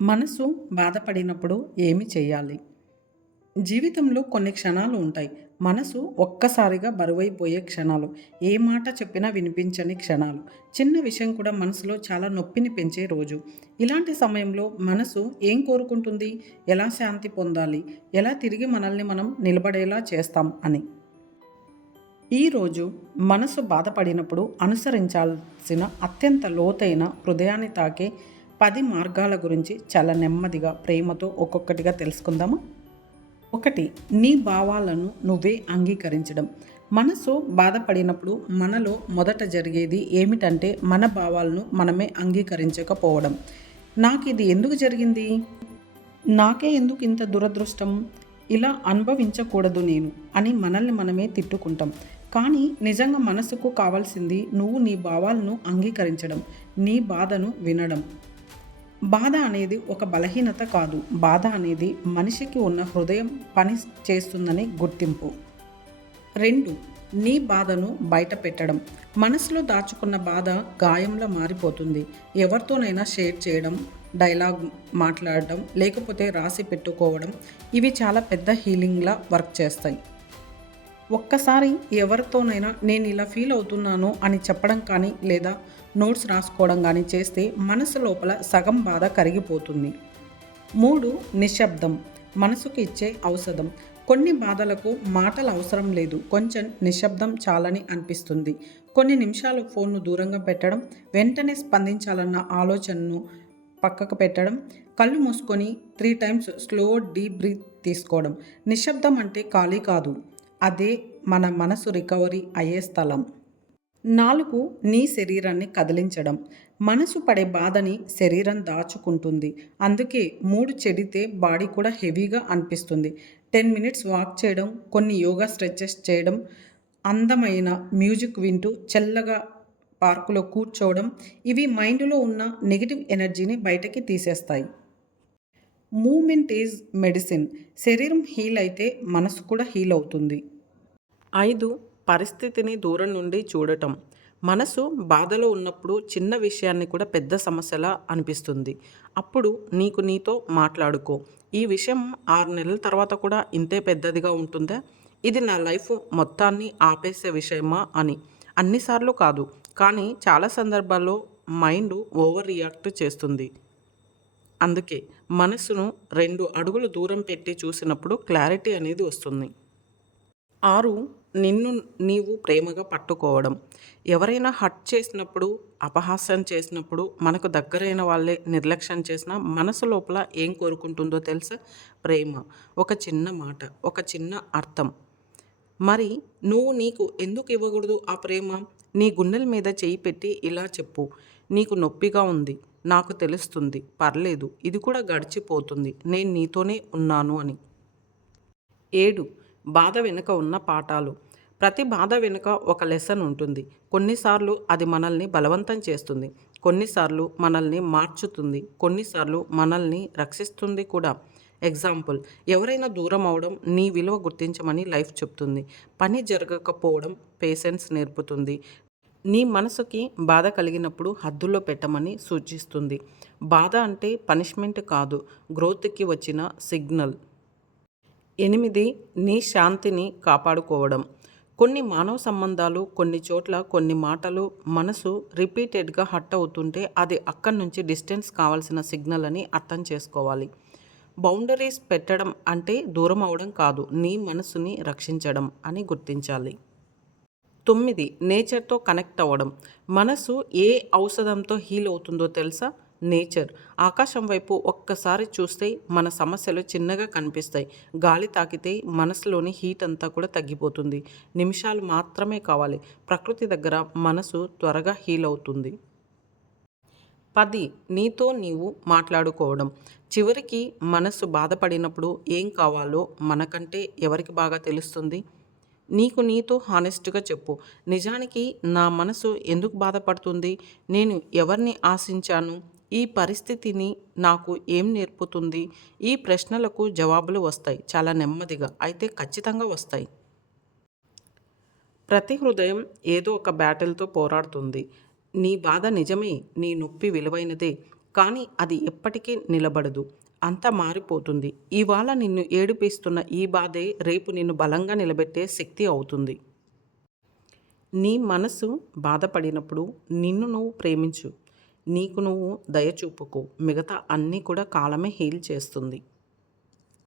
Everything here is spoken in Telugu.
మనసు బాధపడినప్పుడు ఏమి చేయాలి? జీవితంలో కొన్ని క్షణాలు ఉంటాయి. మనసు ఒక్కసారిగా బరువైపోయే క్షణాలు. ఏ మాట చెప్పినా వినిపించని క్షణాలు. చిన్న విషయం కూడా మనసులో చాలా నొప్పిని పెంచే రోజు. ఇలాంటి సమయంలో మనసు ఏం కోరుకుంటుంది? ఎలా శాంతి పొందాలి? ఎలా తిరిగి మనల్ని మనం నిలబడేలా చేస్తాం అని. ఈరోజు మనసు బాధపడినప్పుడు అనుసరించాల్సిన అత్యంత లోతైన హృదయాన్ని తాకే పది మార్గాల గురించి చాలా నెమ్మదిగా ప్రేమతో ఒక్కొక్కటిగా తెలుసుకుందామా? ఒకటి నీ భావాలను నువ్వే అంగీకరించడం. మనసు బాధపడినప్పుడు మనలో మొదట జరిగేది ఏమిటంటే మన భావాలను మనమే అంగీకరించకపోవడం. నాకు ఇది ఎందుకు జరిగింది? నాకే ఎందుకు ఇంత దురదృష్టం? ఇలా అనుభవించకూడదు నేను అని మనల్ని మనమే తిట్టుకుంటాం. కానీ నిజంగా మనసుకు కావాల్సింది నువ్వు నీ భావాలను అంగీకరించడం నీ బాధను వినడం. బాధ అనేది ఒక బలహీనత కాదు. బాధ అనేది మనిషికి ఉన్న హృదయం పని చేస్తుందని గుర్తింపు. రెండు నీ బాధను బయట పెట్టడం. మనసులో దాచుకున్న బాధ గాయంలో మారిపోతుంది. ఎవరితోనైనా షేర్ చేయడం డైలాగ్ మాట్లాడడం లేకపోతే రాసి పెట్టుకోవడం ఇవి చాలా పెద్ద హీలింగ్లా వర్క్ చేస్తాయి. ఒక్కసారి ఎవరితోనైనా నేను ఇలా ఫీల్ అవుతున్నాను అని చెప్పడం కానీ లేదా నోట్స్ రాసుకోవడం కానీ చేస్తే మనసు లోపల సగం బాధ కరిగిపోతుంది. మూడు నిశ్శబ్దం. మనసుకు ఇచ్చే ఔషధం. కొన్ని బాధలకు మాటలు అవసరం లేదు. కొంచెం నిశ్శబ్దం చాలని అనిపిస్తుంది. కొన్ని నిమిషాలు ఫోన్ను దూరంగా పెట్టడం వెంటనే స్పందించాలన్న ఆలోచనను పక్కకు పెట్టడం కళ్ళు మూసుకొని three times slow deep breath తీసుకోవడం. నిశ్శబ్దం అంటే ఖాళీ కాదు. అదే మన మనసు రికవరీ అయ్యే స్థలం. నాలుగు నీ శరీరాన్ని కదిలించడం. మనసు పడే బాధని శరీరం దాచుకుంటుంది. అందుకే మూడు చెడితే బాడీ కూడా హెవీగా అనిపిస్తుంది. టెన్ మినిట్స్ వాక్ చేయడం కొన్ని యోగా స్ట్రెచెస్ చేయడం అందమైన మ్యూజిక్ వింటూ చల్లగా పార్కులో కూర్చోవడం ఇవి మైండ్లో ఉన్న నెగిటివ్ ఎనర్జీని బయటకి తీసేస్తాయి. Movement is medicine. శరీరం హీల్ అయితే మనసు కూడా హీల్ అవుతుంది. ఐదు పరిస్థితిని దూరం నుండి చూడటం. మనసు బాధలో ఉన్నప్పుడు చిన్న విషయాన్ని కూడా పెద్ద సమస్యలా అనిపిస్తుంది. అప్పుడు నీకు నీతో మాట్లాడుకో. ఈ విషయం ఆరు నెలల తర్వాత కూడా ఇంతే పెద్దదిగా ఉంటుందా? ఇది నా లైఫ్ మొత్తాన్ని ఆపేసే విషయమా అని. అన్నిసార్లు కాదు. కానీ చాలా సందర్భాల్లో మైండ్ ఓవర్ రియాక్ట్ చేస్తుంది. అందుకే మనసును రెండు అడుగులు దూరం పెట్టి చూసినప్పుడు క్లారిటీ అనేది వస్తుంది. ఆరు నిన్ను నీవు ప్రేమగా పట్టుకోవడం. ఎవరైనా హట్ చేసినప్పుడు అపహాస్యం చేసినప్పుడు మనకు దగ్గరైన వాళ్ళే నిర్లక్ష్యం చేసిన మనసు లోపల ఏం కోరుకుంటుందో తెలుసా? ప్రేమ. ఒక చిన్న మాట ఒక చిన్న అర్థం. మరి నువ్వు నీకు ఎందుకు ఇవ్వకూడదు ఆ ప్రేమ? నీ గుండెల మీద చేయి పెట్టి ఇలా చెప్పు. నీకు నొప్పిగా ఉంది నాకు తెలుస్తుంది పర్లేదు ఇది కూడా గడిచిపోతుంది నేను నీతోనే ఉన్నాను అని. ఏడు బాధ వెనుక ఉన్న పాఠాలు. ప్రతి బాధ వెనుక ఒక లెసన్ ఉంటుంది. కొన్నిసార్లు అది మనల్ని బలవంతం చేస్తుంది. కొన్నిసార్లు మనల్ని మార్చుతుంది. కొన్నిసార్లు మనల్ని రక్షిస్తుంది కూడా. ఎగ్జాంపుల్ ఎవరైనా దూరం అవడం నీ విలువ గుర్తించమని లైఫ్ చెప్తుంది. పని జరగకపోవడం పేషెన్స్ నేర్పుతుంది. నీ మనసుకి బాధ కలిగినప్పుడు హద్దుల్లో పెట్టమని సూచిస్తుంది. బాధ అంటే పనిష్మెంట్ కాదు. గ్రోత్కి వచ్చిన సిగ్నల్ ఎనిమిది నీ శాంతిని కాపాడుకోవడం. కొన్ని మానవ సంబంధాలు కొన్ని చోట్ల కొన్ని మాటలు మనసు రిపీటెడ్గా హట్ అవుతుంటే అది అక్కడి నుంచి డిస్టెన్స్ కావాల్సిన సిగ్నల్ అని అర్థం చేసుకోవాలి. బౌండరీస్ పెట్టడం అంటే దూరం అవడం కాదు నీ మనసుని రక్షించడం అని గుర్తించాలి. తొమ్మిది నేచర్తో కనెక్ట్ అవ్వడం. మనసు ఏ ఔషధంతో హీల్ అవుతుందో తెలుసా? నేచర్. ఆకాశం వైపు ఒక్కసారి చూస్తే మన సమస్యలు చిన్నగా కనిపిస్తాయి. గాలి తాకితే మనసులోని హీట్ అంతా కూడా తగ్గిపోతుంది. నిమిషాలు మాత్రమే కావాలి. ప్రకృతి దగ్గర మనసు త్వరగా హీల్ అవుతుంది. పది. నీతో నీవు మాట్లాడుకోవడం. చివరికి మనసు బాధపడినప్పుడు ఏం కావాలో మనకంటే ఎవరికి బాగా తెలుస్తుంది? నీకు నీతో హానెస్ట్గా చెప్పు. నిజానికి నా మనసు ఎందుకు బాధపడుతుంది? నేను ఎవరిని ఆశించాను? ఈ పరిస్థితిని నాకు ఏం నేర్పుతుంది? ఈ ప్రశ్నలకు జవాబులు వస్తాయి చాలా నెమ్మదిగా. అయితే ఖచ్చితంగా వస్తాయి. ప్రతి హృదయం ఏదో ఒక బ్యాటిల్తో పోరాడుతుంది. నీ బాధ నిజమే నీ నొప్పి విలువైనదే కానీ అది ఎప్పటికీ నిలబడదు. అంతా మారిపోతుంది. ఇవాళ నిన్ను ఏడిపిస్తున్న ఈ బాధే రేపు నిన్ను బలంగా నిలబెట్టే శక్తి అవుతుంది. నీ మనసు బాధపడినప్పుడు నిన్ను నువ్వు ప్రేమించు. నీకు నువ్వు దయచూపుకో మిగతా అన్నీ కూడా కాలమే హీల్ చేస్తుంది.